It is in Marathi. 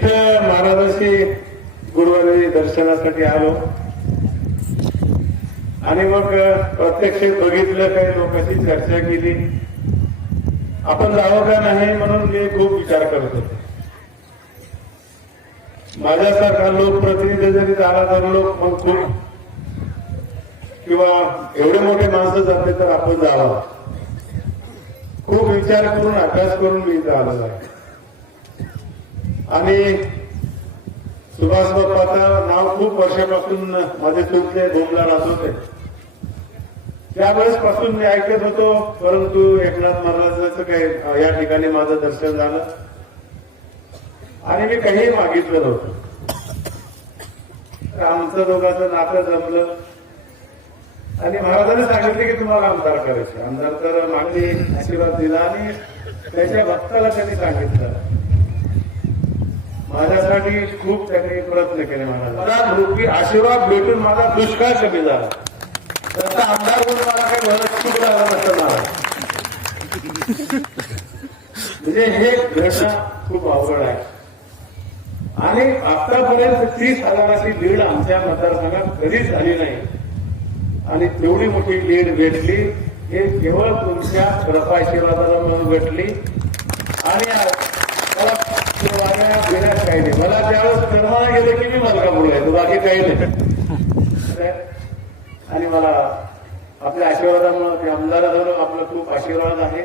इथं महाराजांशी गुरुवारी दर्शनासाठी आलो. आणि मग प्रत्यक्ष बघितलं काही लोकांशी चर्चा केली. आपण जावं का नाही म्हणून मी खूप विचार करत होतो. माझ्यासारखा लोकप्रतिनिधी जरी झाला तर लोक मग खूप किंवा एवढे मोठे माणसं जाते तर आपण जावं. खूप विचार करून अभ्यास करून मी जाणार आहे. आणि सुभाष बाप्पाचं नाव खूप वर्षापासून माझे चुकले भूमला राहत होते. त्यावेळेस पासून मी ऐकत होतो परंतु एकनाथ महाराजांचं काही या ठिकाणी माझं दर्शन झालं. आणि मी काही मागितलं नव्हतं. तर आमचं दोघांचं नातं जमलं. आणि महाराजांनी सांगितले की तुम्हाला आमदार करायचे. आमदार तर मागणी आशीर्वाद दिला आणि त्याच्या भक्ताला त्यांनी सांगितलं. माझ्यासाठी खूप त्यांनी प्रयत्न केले मला मला रुपी आशीर्वाद भेटून माझा दुष्काळ कमी झाला. त्याचा आमदार म्हणून मला काही भरत चूक लागला नसतं मला. म्हणजे हे घटना खूप अवघड आहे. आणि आतापर्यंत तीस हजाराची लीड आमच्या मतदारसंघात कधीच झाली नाही. आणि तेवढी मोठी लीड भेटली. हे केवळ तुमच्या कृपाशीर्वादाला म्हणून भेटली. आणि मला वागण्या देण्यात काही नाही मला त्यावेळेस गेलं की मी मलकापूर आहे बाकी काही नाही. आणि मला आपल्या आशीर्वादामुळे ते आमदाराजवळ आपलं खूप आशीर्वाद आहे.